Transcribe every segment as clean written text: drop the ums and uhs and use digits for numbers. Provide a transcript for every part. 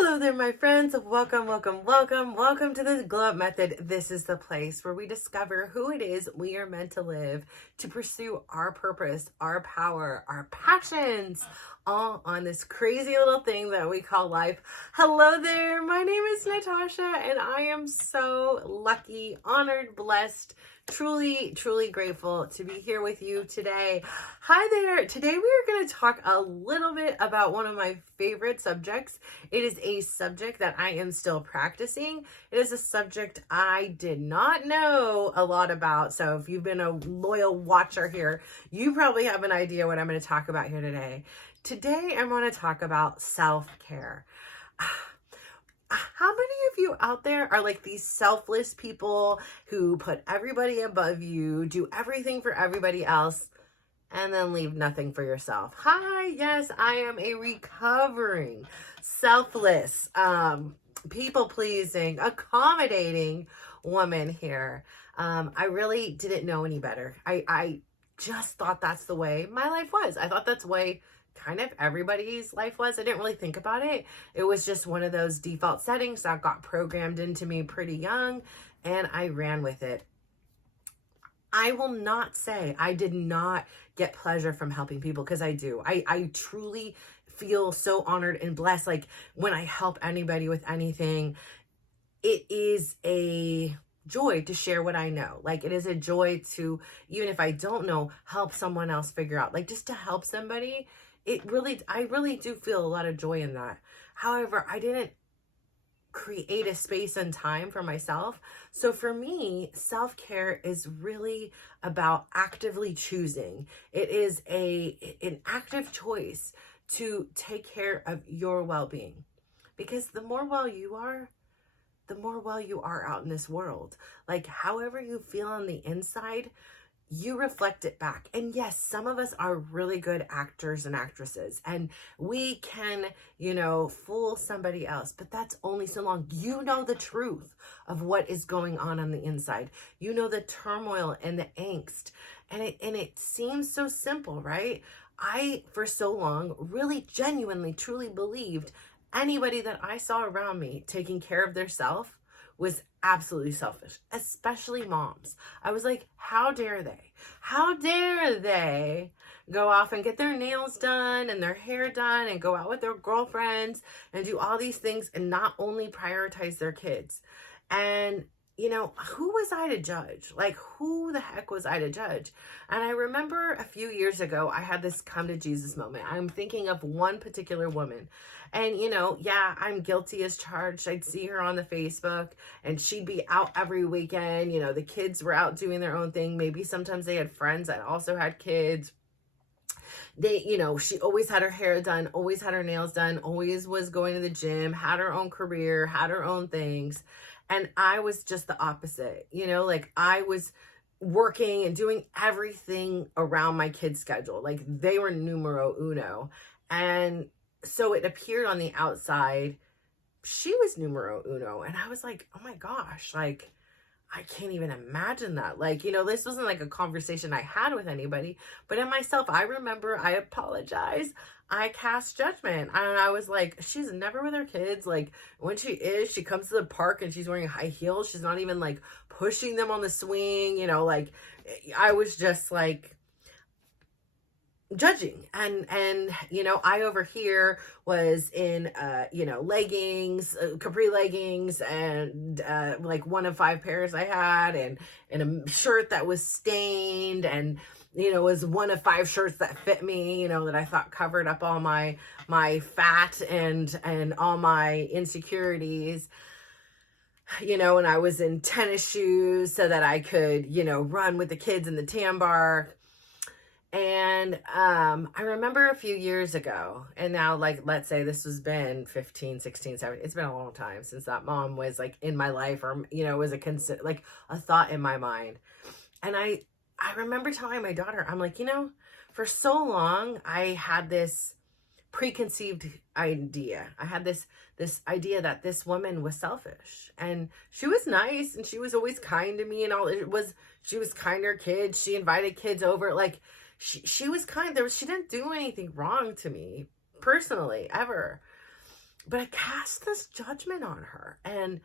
Hello there, my friends. Welcome to the Glow Up Method. This is the place where we discover who it is we are meant to live, to pursue our purpose, our power, our passions, all on this crazy little thing that we call life. Hello there. My name is Natasha, and I am so lucky, honored, blessed, truly grateful to be here with you today. Hi there. Today we are going to talk a little bit about one of my favorite subjects. It is a subject that I am still practicing. It is a subject I did not know a lot about. So if you've been a loyal watcher here, you probably have an idea what I'm going to talk about here today. Today I'm going to talk about self-care. How many of you out there are like these selfless people who put everybody above you, do everything for everybody else, and then leave nothing for yourself? Hi, yes, I am a recovering, selfless, people-pleasing, accommodating woman here. I really didn't know any better. I just thought that's the way my life was. I thought that's the way kind of everybody's life was. I didn't really think about it. It was just one of those default settings that got programmed into me pretty young, and I ran with it. I will not say I did not get pleasure from helping people, because I do. I truly feel so honored and blessed. Like when I help anybody with anything, it is a joy to share what I know. Like it is a joy to, even if I don't know, help someone else figure out, like just to help somebody. I really do feel a lot of joy in that. However, I didn't create a space and time for myself. So for me, self-care is really about actively choosing. It is an active choice to take care of your well-being. Because the more well you are, the more well you are out in this world. Like however you feel on the inside, you reflect it back. And yes, some of us are really good actors and actresses, and we can, fool somebody else, but that's only so long. You know the truth of what is going on the inside. You know the turmoil and the angst, and it seems so simple, right? I, for so long, really genuinely, truly believed anybody that I saw around me taking care of their self was absolutely selfish, especially moms. I was like, how dare they? How dare they go off and get their nails done and their hair done and go out with their girlfriends and do all these things and not only prioritize their kids? And who was I to judge? Like, who the heck was I to judge? And I remember a few years ago, I had this come to Jesus moment. I'm thinking of one particular woman. And, I'm guilty as charged. I'd see her on the Facebook and she'd be out every weekend. The kids were out doing their own thing. Maybe sometimes they had friends that also had kids. She always had her hair done, always had her nails done, always was going to the gym, had her own career, had her own things. And I was just the opposite, like I was working and doing everything around my kids' schedule. Like they were numero uno. And so it appeared on the outside, she was numero uno. And I was like, oh my gosh, like, I can't even imagine that. Like, this wasn't like a conversation I had with anybody, but in myself, I remember I apologized. I cast judgment, and I was like, she's never with her kids. Like when she comes to the park and she's wearing high heels. She's not even like pushing them on the swing, like I was just like judging. And I over here was in leggings, capri leggings, and like one of 5 pairs I had, and a shirt that was stained, and was one of 5 shirts that fit me, that I thought covered up all my fat and all my insecurities. And I was in tennis shoes so that I could run with the kids in the tan bar. And I remember a few years ago, and now, like, let's say this has been 15, 16, 17, it's been a long time since that mom was like in my life, or was a thought in my mind. And I remember telling my daughter, I'm like, for so long I had this preconceived idea. I had this idea that this woman was selfish, and she was nice, and she was always kind to me, and she was kind to her kids. She invited kids over. Like she was kind. She didn't do anything wrong to me personally, ever. But I cast this judgment on her. And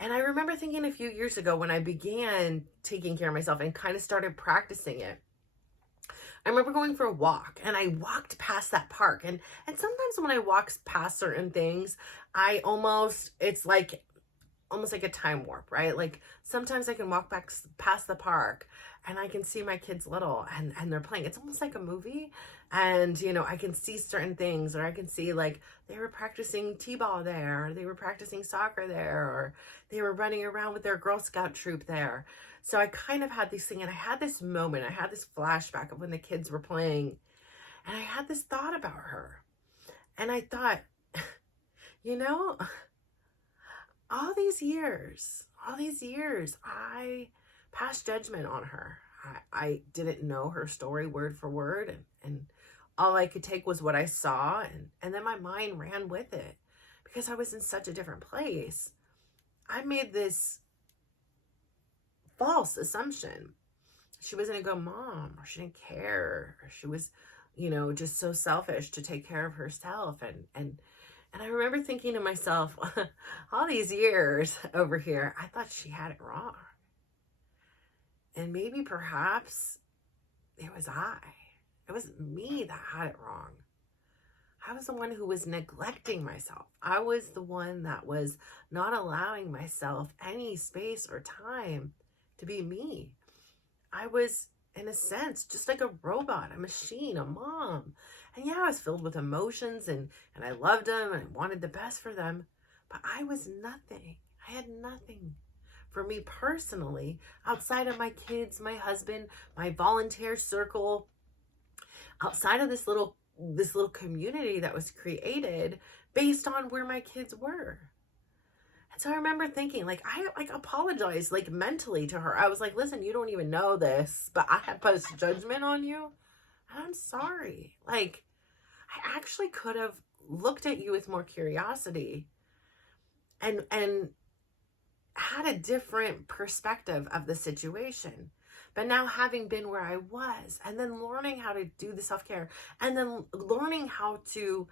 I remember thinking a few years ago when I began taking care of myself and kind of started practicing it. I remember going for a walk and I walked past that park. And sometimes when I walk past certain things, it's like almost like a time warp, right? Like sometimes I can walk back past the park and I can see my kids little and they're playing. It's almost like a movie. And, I can see certain things, or I can see like they were practicing t-ball there, or they were practicing soccer there, or they were running around with their Girl Scout troop there. So I kind of had this thing, and I had this moment, I had this flashback of when the kids were playing, and I had this thought about her. And I thought, you know, all these years, I passed judgment on her. I didn't know her story word for word, and all I could take was what I saw, and then my mind ran with it because I was in such a different place. I made this false assumption. She wasn't a good mom, or she didn't care, or she was, just so selfish to take care of herself. And I remember thinking to myself, all these years over here, I thought she had it wrong. And maybe perhaps it was me that had it wrong. I was the one who was neglecting myself. I was the one that was not allowing myself any space or time to be me. I was, in a sense, just like a robot, a machine, a mom. And yeah, I was filled with emotions and I loved them and wanted the best for them. But I was nothing. I had nothing for me personally outside of my kids, my husband, my volunteer circle, outside of this little community that was created based on where my kids were. And so I remember thinking, I apologized, mentally to her. I was like, listen, you don't even know this, but I have passed judgment on you. And I'm sorry. I actually could have looked at you with more curiosity and had a different perspective of the situation. But now, having been where I was, and then learning how to do the self-care, and then learning how to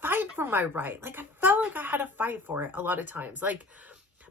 fight for my right. I felt like I had to fight for it a lot of times.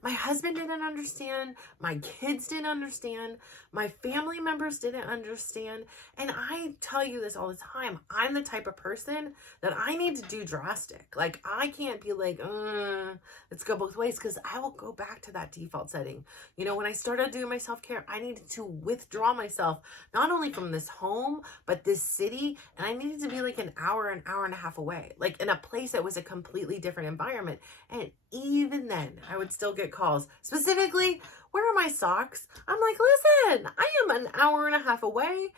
My husband didn't understand. My kids didn't understand. My family members didn't understand. And I tell you this all the time. I'm the type of person that I need to do drastic. I can't be let's go both ways, because I will go back to that default setting. When I started doing my self-care, I needed to withdraw myself, not only from this home, but this city. And I needed to be an hour and a half away, in a place that was a completely different environment. And even then, I would still get calls. Specifically, where are my socks? I'm like, listen, I am an hour and a half away.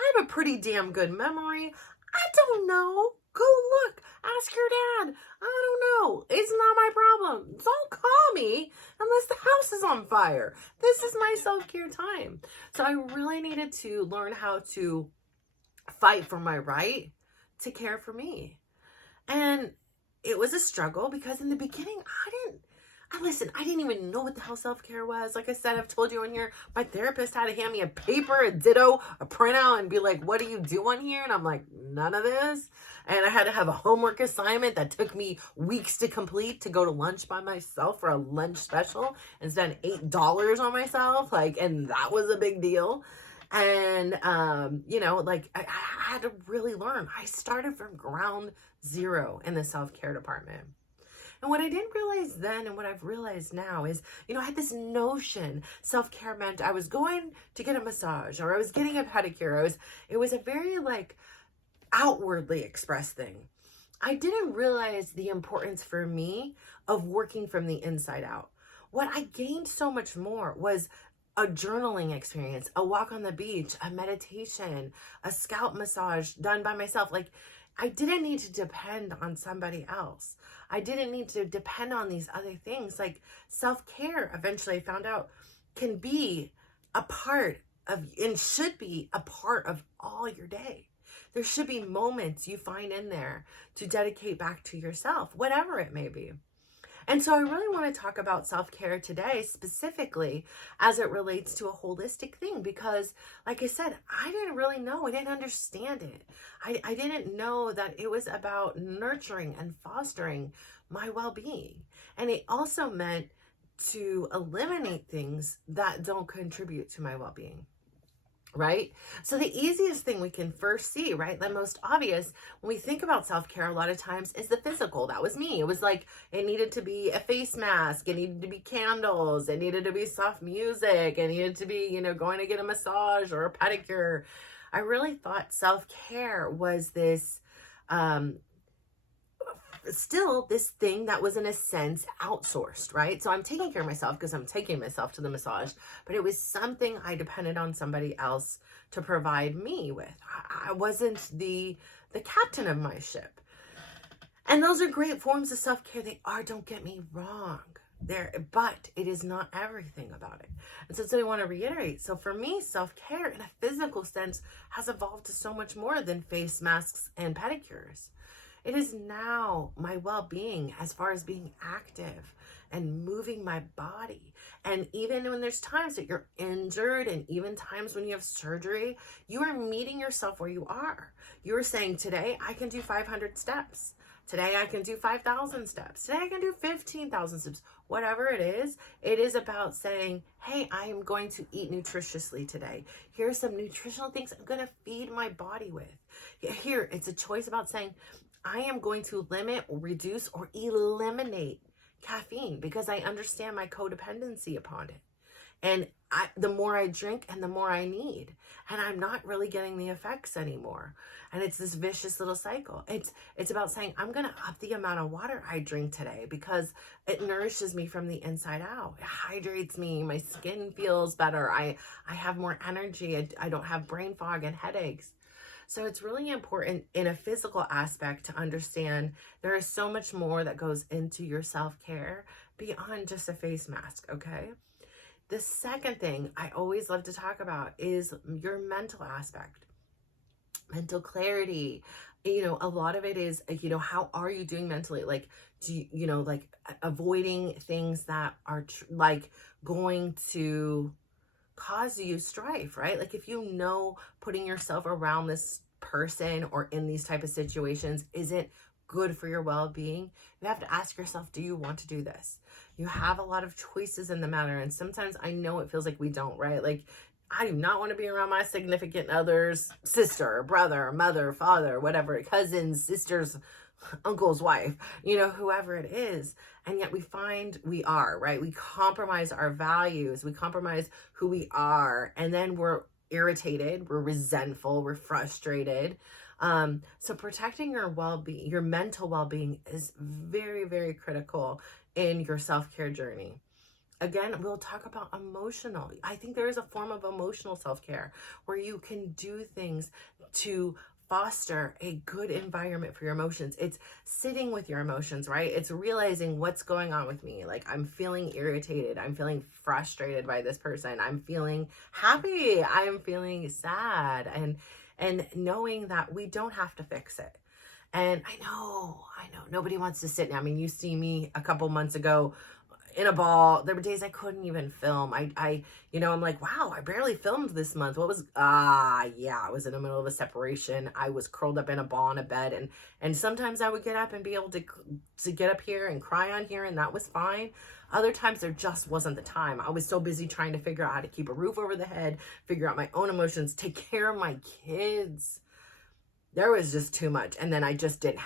I have a pretty damn good memory. I don't know. Go look. Ask your dad. I don't know. It's not my problem. Don't call me unless the house is on fire. This is my self-care time. So I really needed to learn how to fight for my right to care for me. And it was a struggle because in the beginning, I didn't even know what the hell self-care was. Like I said, I've told you in here, my therapist had to hand me a paper, a ditto, a printout, and be like, what do you do on here? And I'm like, none of this. And I had to have a homework assignment that took me weeks to complete, to go to lunch by myself for a lunch special and spend $8 on myself. And that was a big deal. And, I had to really learn. I started from ground zero in the self-care department. And what I didn't realize then, and what I've realized now is, I had this notion self-care meant I was going to get a massage, or I was getting a pedicure. It was a very outwardly expressed thing. I didn't realize the importance for me of working from the inside out. What I gained so much more was a journaling experience, a walk on the beach, a meditation, a scalp massage done by myself. I didn't need to depend on somebody else. I didn't need to depend on these other things. Self-care, eventually I found out, can be a part of, and should be a part of, all your day. There should be moments you find in there to dedicate back to yourself, whatever it may be. And so I really want to talk about self-care today, specifically as it relates to a holistic thing, because like I said, I didn't really know. I didn't understand it. I didn't know that it was about nurturing and fostering my well-being. And it also meant to eliminate things that don't contribute to my well-being. Right? So the easiest thing we can first see, right? The most obvious when we think about self-care a lot of times is the physical. That was me. It was like it needed to be a face mask, it needed to be candles, it needed to be soft music, it needed to be, going to get a massage or a pedicure. I really thought self-care was this still this thing that was in a sense outsourced, right? So I'm taking care of myself because I'm taking myself to the massage, but it was something I depended on somebody else to provide me with. I wasn't the captain of my ship. And those are great forms of self-care. They are, don't get me wrong. But it is not everything about it. And so I want to reiterate. So for me, self-care in a physical sense has evolved to so much more than face masks and pedicures. It is now my well-being as far as being active and moving my body. And even when there's times that you're injured and even times when you have surgery, you are meeting yourself where you are. You're saying, today I can do 500 steps. Today I can do 5,000 steps. Today I can do 15,000 steps. Whatever it is about saying, hey, I am going to eat nutritiously today. Here are some nutritional things I'm going to feed my body with. Here, it's a choice about saying, I am going to limit or reduce or eliminate caffeine because I understand my codependency upon it. And the more I drink and the more I need, and I'm not really getting the effects anymore. And it's this vicious little cycle. It's about saying, I'm going to up the amount of water I drink today because it nourishes me from the inside out. It hydrates me. My skin feels better. I have more energy. I don't have brain fog and headaches. So it's really important in a physical aspect to understand there is so much more that goes into your self-care beyond just a face mask, okay? The second thing I always love to talk about is your mental aspect, mental clarity. A lot of it is, how are you doing mentally? Like, do you, like avoiding things that are like going to cause you strife, right? Like if putting yourself around this person or in these type of situations isn't good for your well-being, you have to ask yourself, do you want to do this? You have a lot of choices in the matter. And sometimes I know it feels like we don't, right? Like I do not want to be around my significant other's sister, brother, mother, father, whatever, cousins, sisters, uncle's wife, whoever it is. And yet we find we are, right? We compromise our values. We compromise who we are. And then we're irritated. We're resentful. We're frustrated. So protecting your well-being, your mental well-being is very, very critical in your self-care journey. Again, we'll talk about emotional. I think there is a form of emotional self-care where you can do things to foster a good environment for your emotions. It's sitting with your emotions, right? It's realizing what's going on with me. Like I'm feeling irritated. I'm feeling frustrated by this person. I'm feeling happy. I'm feeling sad. And knowing that we don't have to fix it. And I know, nobody wants to sit now. I mean, you see me a couple months ago in a ball. There were days I couldn't even film. I'm like, wow, I barely filmed this month. I was in the middle of a separation. I was curled up in a ball in a bed. And sometimes I would get up and be able to get up here and cry on here, and that was fine. Other times there just wasn't the time. I was so busy trying to figure out how to keep a roof over the head, figure out my own emotions, take care of my kids. There was just too much. And then I just didn't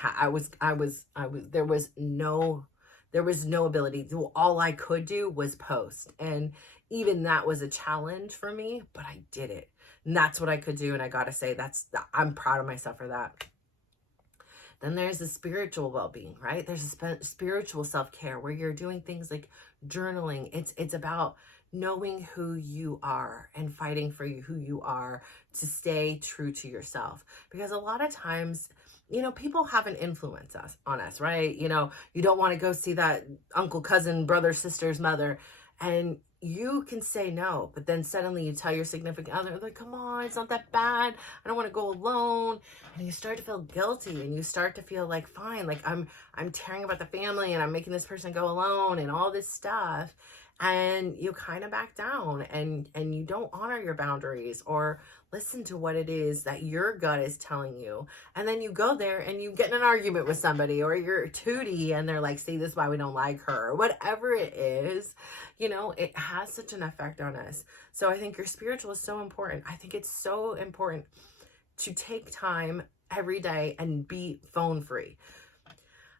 there was no ability. All I could do was post. And even that was a challenge for me, but I did it. And that's what I could do. And I got to say, I'm proud of myself for that. Then there's the spiritual well-being, right? There's a spiritual self-care where you're doing things like journaling. It's about knowing who you are and fighting for who you are to stay true to yourself. Because a lot of times, people have an influence on us, right? You don't want to go see that uncle, cousin, brother, sister's mother. And you can say no, but then suddenly you tell your significant other, like, come on, it's not that bad. I don't want to go alone. And you start to feel guilty, and you start to feel like, fine, like I'm caring about the family, and I'm making this person go alone and all this stuff. And you kind of back down, and you don't honor your boundaries or listen to what it is that your gut is telling you. And then you go there and you get in an argument with somebody, or you're tootie and they're like, see, this is why we don't like her, or whatever it is. It has such an effect on us. So I think your spiritual is so important. I think it's so important to take time every day and be phone free.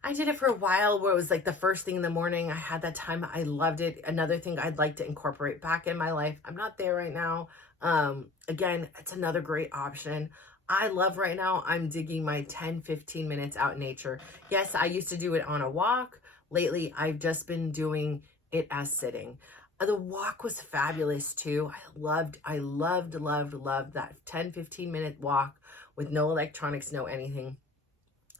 I did it for a while where it was like the first thing in the morning. I had that time. I loved it. Another thing I'd like to incorporate back in my life. I'm not there right now. Again, it's another great option. I love right now, I'm digging my 10-15 minutes out in nature. Yes, I used to do it on a walk. Lately, I've just been doing it as sitting. The walk was fabulous too. I loved that 10-15 minute walk with no electronics, no anything.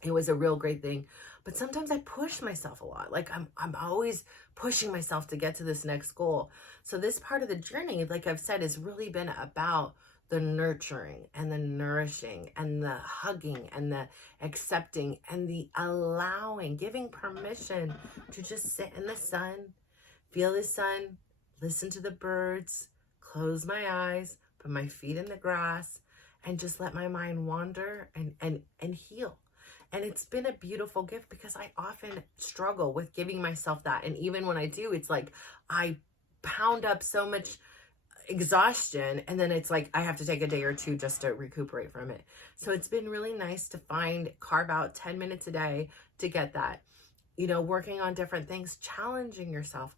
It was a real great thing. But sometimes I push myself a lot. Like I'm always pushing myself to get to this next goal. So this part of the journey, like I've said, has really been about the nurturing and the nourishing and the hugging and the accepting and the allowing, giving permission to just sit in the sun, feel the sun, listen to the birds, close my eyes, put my feet in the grass, and just let my mind wander and heal. And it's been a beautiful gift because I often struggle with giving myself that. And even when I do, it's like I pound up so much exhaustion, and then it's like I have to take a day or two just to recuperate from it. So it's been really nice to carve out 10 minutes a day to get that. Working on different things, challenging yourself,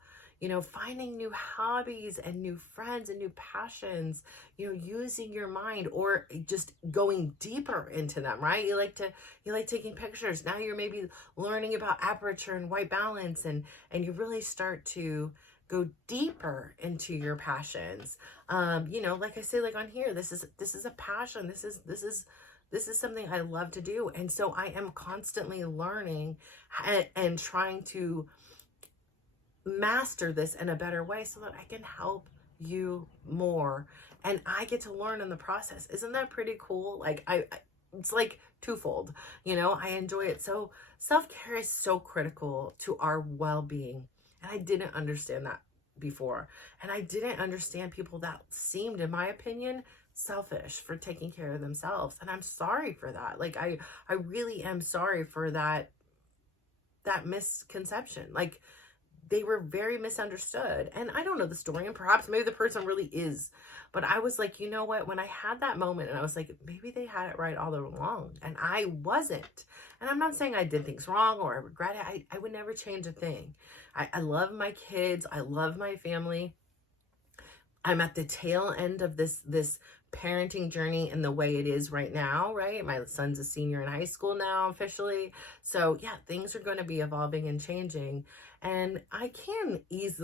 finding new hobbies and new friends and new passions, using your mind or just going deeper into them, right? You like taking pictures. Now you're maybe learning about aperture and white balance, and you really start to go deeper into your passions. Like I say, like on here, this is a passion. This is something I love to do. And so I am constantly learning and trying to master this in a better way so that I can help you more, and I get to learn in the process. Isn't that pretty cool? Like it's like twofold, I enjoy it. So self-care is so critical to our well-being, and I didn't understand that before. And I didn't understand people that seemed, in my opinion, selfish for taking care of themselves. And I'm sorry for that. Like I really am sorry for that misconception. Like they were very misunderstood. And I don't know the story, and perhaps maybe the person really is. But I was like, you know what? When I had that moment, and I was like, maybe they had it right all along, and I wasn't. And I'm not saying I did things wrong or I regret it. I would never change a thing. I love my kids. I love my family. I'm at the tail end of this parenting journey in the way it is right now, right? My son's a senior in high school now officially. So yeah, things are going to be evolving and changing. And I can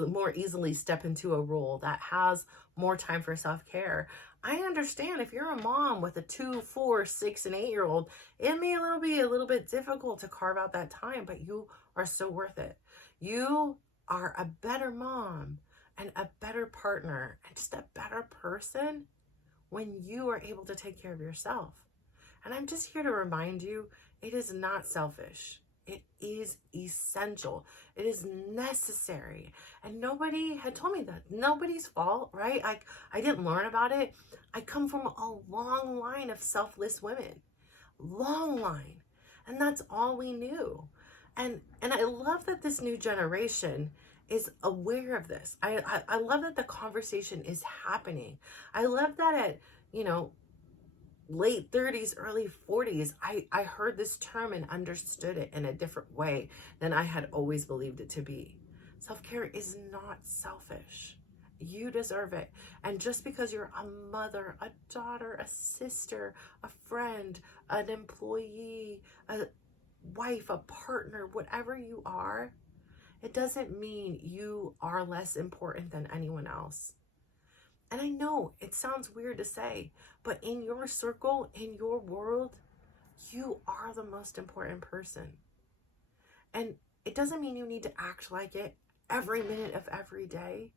more easily step into a role that has more time for self-care. I understand if you're a mom with a 2, 4, 6, and 8-year-old, it may be a little bit difficult to carve out that time, but you are so worth it. You are a better mom and a better partner and just a better person when you are able to take care of yourself. And I'm just here to remind you, it is not selfish. It is essential. It is necessary. And nobody had told me that. Nobody's fault, right? I didn't learn about it. I come from a long line of selfless women. Long line. And that's all we knew. And I love that this new generation is aware of this. I love that the conversation is happening. I love that at, late 30s, early 40s, I heard this term and understood it in a different way than I had always believed it to be. Self-care is not selfish. You deserve it. And just because you're a mother, a daughter, a sister, a friend, an employee, a wife, a partner, whatever you are, it doesn't mean you are less important than anyone else. And I know it sounds weird to say, but in your circle, in your world, you are the most important person. And it doesn't mean you need to act like it every minute of every day,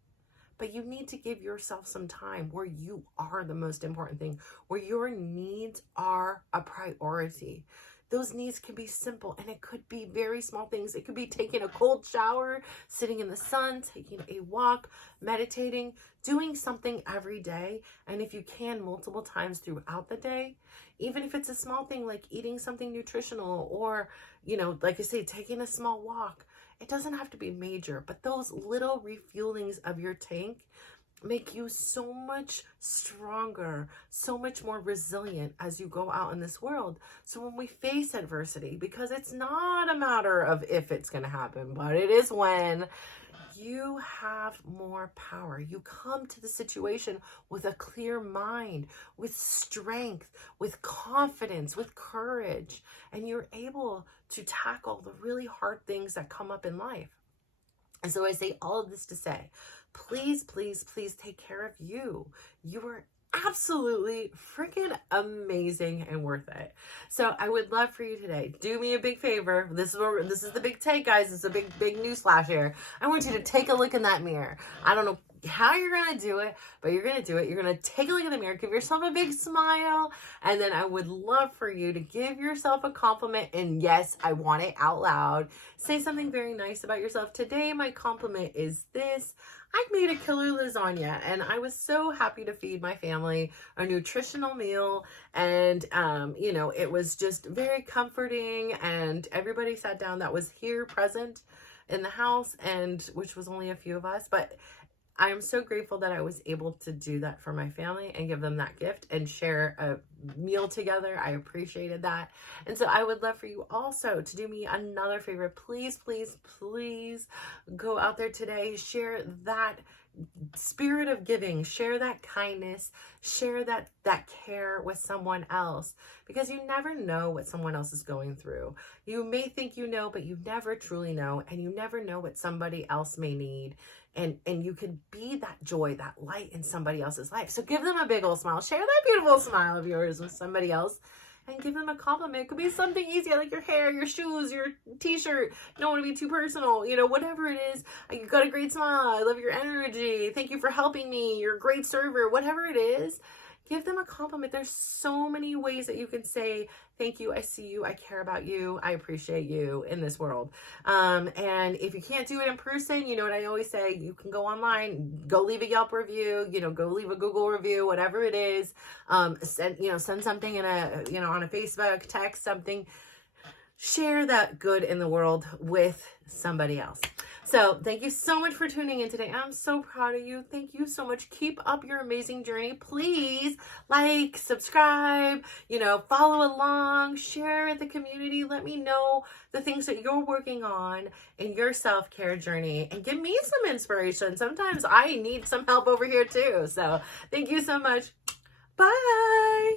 but you need to give yourself some time where you are the most important thing, where your needs are a priority. Those needs can be simple, and it could be very small things. It could be taking a cold shower, sitting in the sun, taking a walk, meditating, doing something every day. And if you can, multiple times throughout the day, even if it's a small thing like eating something nutritional or, like I say, taking a small walk. It doesn't have to be major, but those little refuelings of your tank make you so much stronger, so much more resilient as you go out in this world. So when we face adversity, because it's not a matter of if it's going to happen, but it is when, you have more power. You come to the situation with a clear mind, with strength, with confidence, with courage, and you're able to tackle the really hard things that come up in life. And so I say all of this to say, please, please, please take care of you. You are absolutely freaking amazing and worth it. So I would love for you today, do me a big favor. This is the big take, guys. This is a big news flash here. I want you to take a look in that mirror. I don't know how you're going to do it, but you're going to do it. You're going to take a look in the mirror, give yourself a big smile, and then I would love for you to give yourself a compliment. And yes, I want it out loud. Say something very nice about yourself. Today, my compliment is this. I made a killer lasagna, and I was so happy to feed my family a nutritional meal. And, it was just very comforting, and everybody sat down that was here present in the house, and which was only a few of us, but I am so grateful that I was able to do that for my family and give them that gift and share a meal together. I appreciated that. And so I would love for you also to do me another favor. Please, please, please go out there today. Share that spirit of giving, share that kindness, share that care with someone else, because you never know what someone else is going through. You may think you know, but you never truly know, and you never know what somebody else may need. And you could be that joy, that light in somebody else's life. So give them a big old smile. Share that beautiful smile of yours with somebody else and give them a compliment. It could be something easy like your hair, your shoes, your t-shirt. You don't want to be too personal, whatever it is. You got a great smile. I love your energy. Thank you for helping me. You're a great server. Whatever it is, give them a compliment. There's so many ways that you can say, thank you, I see you, I care about you, I appreciate you in this world. And if you can't do it in person, you know what I always say, you can go online, go leave a Yelp review, go leave a Google review, whatever it is. Send something in on a Facebook, text something. Share that good in the world with somebody else. So thank you so much for tuning in today. I'm so proud of you. Thank you so much. Keep up your amazing journey. Please like, subscribe, follow along, share with the community. Let me know the things that you're working on in your self-care journey and give me some inspiration. Sometimes I need some help over here too. So thank you so much. Bye.